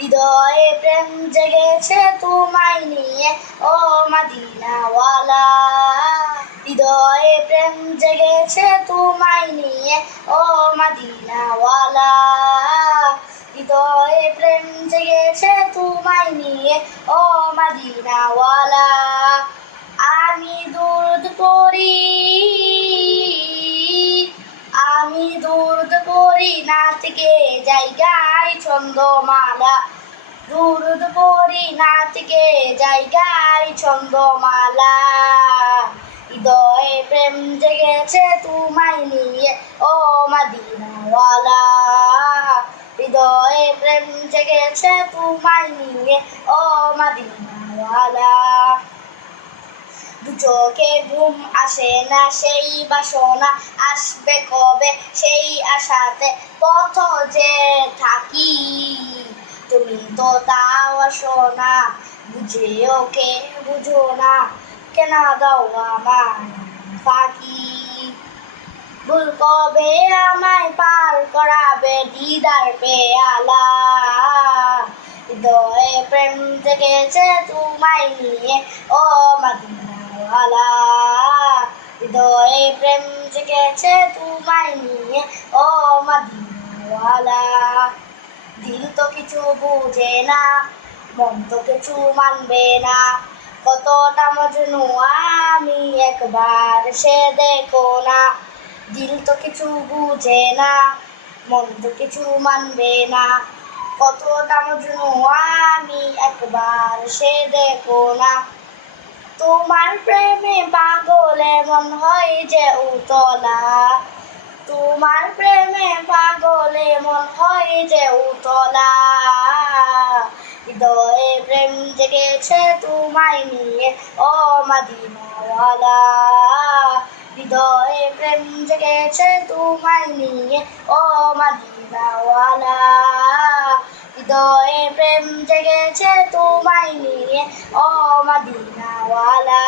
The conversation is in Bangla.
হৃদয়ে প্রেম জেগেছে তোমায় নিয়ে, ও মাদিনাওয়ালা। হৃদয়ে প্রেম জেগেছে তোমায় নিয়ে, ও মাদিনাওয়ালা। হৃদয়ে প্রেম জেগেছে তোমায় নিয়ে, ও মদিনাওয়ালা। জায়গায় ছন্দমালা। দুর্দ পড়ি না থেকে জায়গায় ছন্দমালা। হৃদয়ে প্রেম জেগেছে তোমায় নিয়ে, ও মদিনাওয়ালা। হৃদয়ে প্রেম জেগেছে তোমায় নিয়ে, ও মদিনাওয়ালা। দু চোখে ঘুম আসে না, সেই বাসনা আসবে কবে? সেই আশাতে পথ যে থাকি, তুমি তো তাও আসো না বুঝে ওকে বুঝো না, কেন দাও আমার ফাঁকি। ভুল কবে আমায় পার করাবে দিদার পেয়ালা? হৃদয়ে প্রেম জেগেছে তোমায় নিয়ে, ও মদিনাওয়ালা হৃদয়ে প্রেম জেগেছে তোমায় নিয়ে, ও মদিনাওয়ালা দিল তো কিছু বুঝে না, মন তো কিছু মানবে না। কতটা মজনু আমি একবার সে দেখো না। দিল তো কিছু বুঝে না, মন তো কিছু মানবে না। কতটা মজনু আমি একবার সে দেখো না। তোমার প্রেমে পাগল এমন হয় যে উতলা। তোমার প্রেমে পাগল এমন হয় যে উতলা। হৃদয়ে প্রেম জেগেছে তোমায় নিয়ে, ও মদিনাওয়ালা। হৃদয়ে প্রেম জেগেছে তোমায় নিয়ে, ও মদিনাওয়ালা। হৃদয়ে প্রেম জেগেছে তোমায় নিয়ে। ও মদিনাওয়ালা।